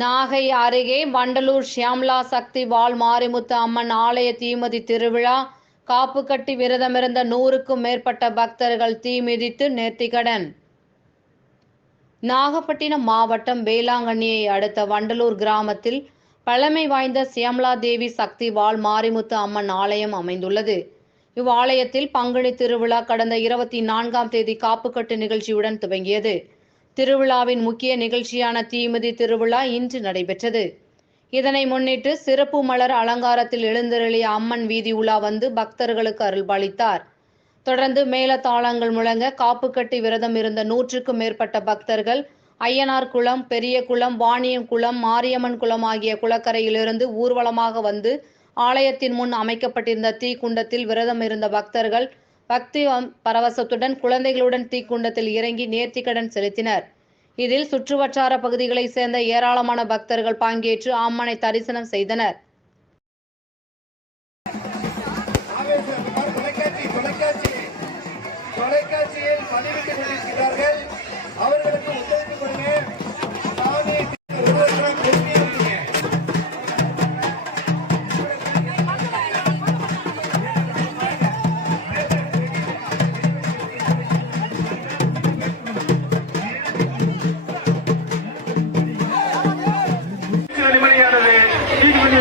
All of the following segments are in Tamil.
நாகை அருகே வண்டலூர் ஷியாம்லா சக்தி வாள் மாரிமுத்து அம்மன் ஆலய தீமிதி திருவிழா. காப்பு கட்டி விரதமிருந்த 100க்கும் மேற்பட்ட பக்தர்கள் தீ மிதித்து நேர்த்திக்கடன். நாகப்பட்டினம் மாவட்டம் வேளாங்கண்ணியை அடுத்த வண்டலூர் கிராமத்தில் பழமை வாய்ந்த ஷியாம்லா தேவி சக்தி வாள் மாரிமுத்து அம்மன் ஆலயம் அமைந்துள்ளது. இவ்வாலயத்தில் பங்குனி திருவிழா கடந்த 24ஆம் தேதி காப்புக்கட்டு நிகழ்ச்சியுடன் துவங்கியது. திருவிழாவின் முக்கிய நிகழ்ச்சியான தீமிதி திருவிழா இன்று நடைபெற்றது. இதனை முன்னிட்டு சிறப்பு மலர் அலங்காரத்தில் எழுந்தருளிய அம்மன் வீதி உலா வந்து பக்தர்களுக்கு அருள்பாலித்தார். தொடர்ந்து மேளதாளங்கள் முழங்க காப்பு கட்டி விரதம் இருந்த 100க்கும் மேற்பட்ட பக்தர்கள் ஐயனார் குளம், பெரிய குளம், வாணியம் குளம், மாரியம்மன் குளம் ஆகிய குளக்கரையிலிருந்து ஊர்வலமாக வந்து ஆலயத்தின் முன் அமைக்கப்பட்டிருந்த தீக்குண்டத்தில் விரதம் இருந்த பக்தர்கள் பக்தி பரவசத்துடன் குழந்தைகளுடன் தீக்குண்டத்தில் இறங்கி நேர்த்திக்கடன் செலுத்தினர். இதில் சுற்றுவட்டார பகுதிகளைச் சேர்ந்த ஏராளமான பக்தர்கள் பங்கேற்று அம்மனை தரிசனம் செய்தனர். தொலைக்காட்சியில் பதிவிட்டுக் கொண்டிருக்கிறார்கள். அவர்களுக்கு ஒத்துழைப்பு கொடுங்க.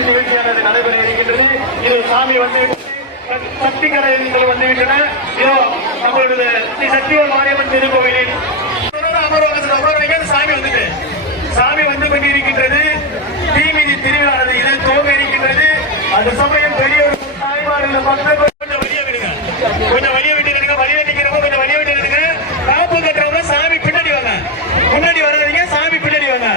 நிகழ்ச்சியானது நடைபெற இருக்கின்றது. இது சாமி வந்து சக்தி கரைகள் வந்துவிட்டன. நம்மளோட ஸ்ரீ சக்திவாள் மாரியம்மன் திருக்கோவிலில் சாமி வந்துட்டு சாமி வந்து கொண்டிருக்கின்றது. தீமிதி திருவிழானது இது துவங்க இருக்கின்றது. அந்த சமயம் பெரிய தாய்மார்கள் மக்கள் கொஞ்சம் வழிய விடுங்க, கொஞ்சம் வழிய விட்டு வழிய நிற்கிறவங்க கொஞ்சம் வழிய விட்டு இருங்க. காப்பு கட்டுறவங்க சாமி பின்னாடி வாங்க, முன்னாடி வராதீங்க, சாமி பின்னாடி வாங்க.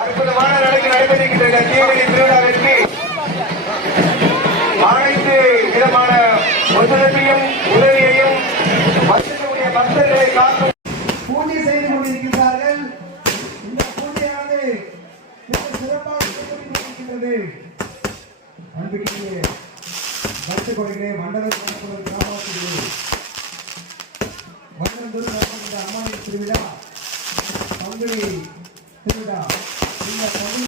அற்புதமான நடைபெறுகின்ற தீமிதி திருவிழாவிற்கு அனைத்து விதமான ஒத்துழைப்பையும் உதவியையும் பக்தர்களை காக்கும் பூஜை செய்து கொண்டிருக்கிறார்கள். இந்த பூஜையானது சிறப்பாக கொண்டிருக்கிறது. அன்புக்கு கருத்து கொடுக்கிறேன். மண்டலம் கிராமத்தில் அம்மனின் திருவிழா பங்குனி திருவிழா.